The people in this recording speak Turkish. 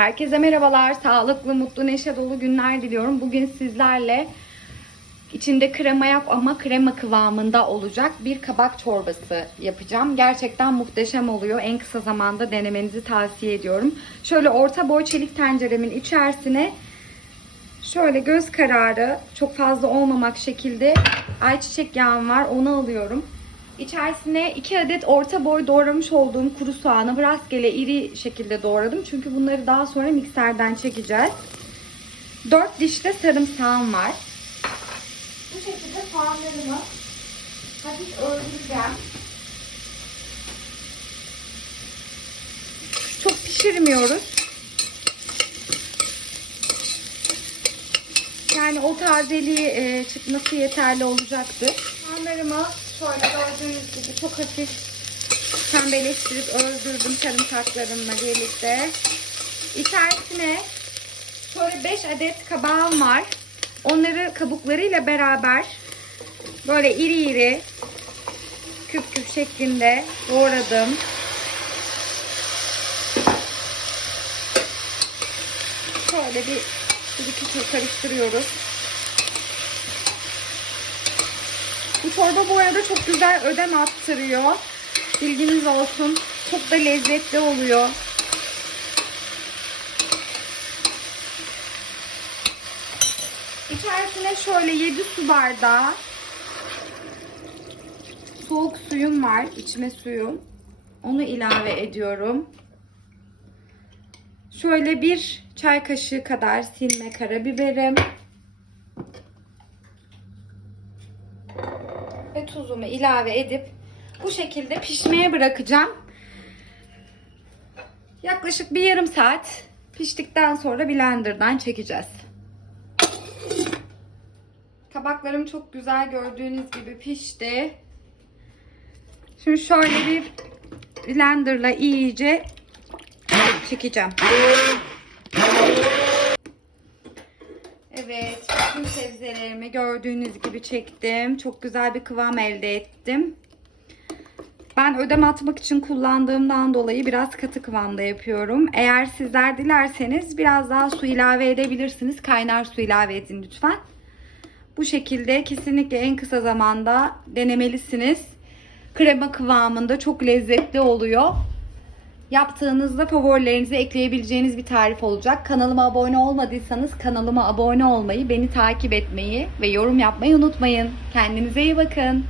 Herkese merhabalar. Sağlıklı, mutlu, neşe dolu günler diliyorum. Bugün sizlerle içinde krema yok ama krema kıvamında olacak bir kabak çorbası yapacağım. Gerçekten muhteşem oluyor. En kısa zamanda denemenizi tavsiye ediyorum. Şöyle orta boy çelik tenceremin içerisine şöyle göz kararı çok fazla olmamak şekilde ayçiçek yağım var. Onu alıyorum. İçerisine 2 adet orta boy doğramış olduğum kuru soğanı rastgele iri şekilde doğradım. Çünkü bunları daha sonra mikserden çekeceğiz. 4 diş de sarımsağım var. Bu şekilde soğanlarımı hafif öldüreceğim. Çok pişirmiyoruz. Yani o tazeliği e, çıkması yeterli olacaktır. Soğanlarımı şöyle gördüğünüz gibi çok hafif pembeleştirip öldürdüm sarımsaklarımla birlikte. İçerisine şöyle 5 adet kabağım var. Onları kabuklarıyla beraber böyle iri iri küp küp şeklinde doğradım. Şöyle bir, bir iki karıştırıyoruz. Bu çorba bu arada çok güzel ödem attırıyor. Bilginiz olsun. Çok da lezzetli oluyor. İçerisine şöyle 7 su bardağı soğuk suyum var. içme suyum. Onu ilave ediyorum. Şöyle bir çay kaşığı kadar silme karabiberim. Ve tuzumu ilave edip bu şekilde pişmeye bırakacağım. Yaklaşık bir yarım saat piştikten sonra blenderdan çekeceğiz. Kabaklarım çok güzel gördüğünüz gibi pişti. Şimdi şöyle bir blenderla iyice çekeceğim. Evet, bütün sebzelerimi gördüğünüz gibi çektim. Çok güzel bir kıvam elde ettim. Ben ödem atmak için kullandığımdan dolayı biraz katı kıvamda yapıyorum. Eğer sizler dilerseniz biraz daha su ilave edebilirsiniz. Kaynar su ilave edin lütfen. Bu şekilde kesinlikle en kısa zamanda denemelisiniz. Krema kıvamında çok lezzetli oluyor. Yaptığınızda favorilerinize ekleyebileceğiniz bir tarif olacak. Kanalıma abone olmadıysanız kanalıma abone olmayı, beni takip etmeyi ve yorum yapmayı unutmayın. Kendinize iyi bakın.